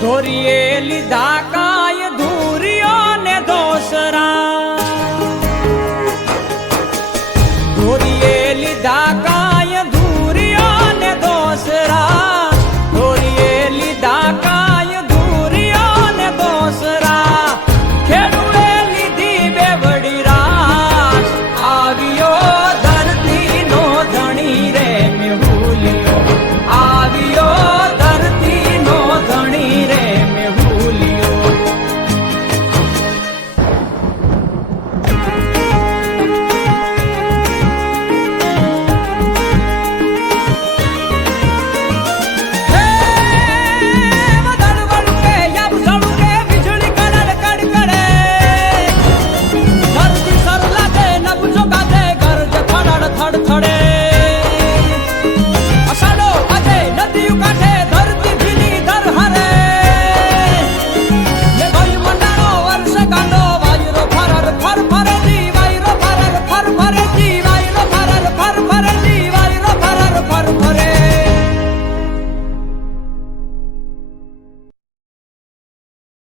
ધોરીએ લીધા કા